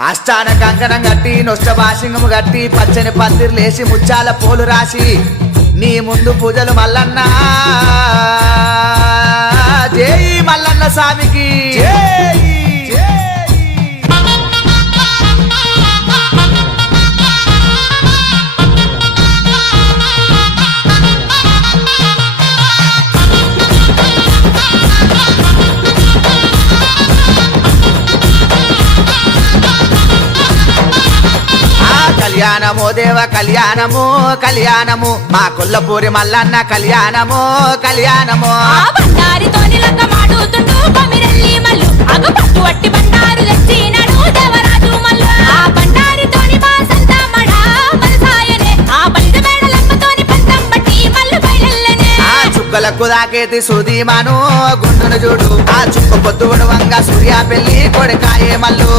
ఆస్థాన కంకణం కట్టి నొష్ట భాషింగము కట్టి పచ్చని పందిర్లేసి ముచ్చాల పోలు రాసి నీ ముందు పూజలు మల్లన్న జై మల్లన్న స్వామికి కళ్యాణము దేవ కళ్యాణము కళ్యాణము మా కొల్లపూరి మల్లన్న కళ్యాణము కళ్యాణము చుక్కలకు దాకేతి సుధీమాను గుండును చూడు ఆ చుక్క పొద్దుడు వంగ సూర్య పెళ్లి కొడుకాయే మల్లు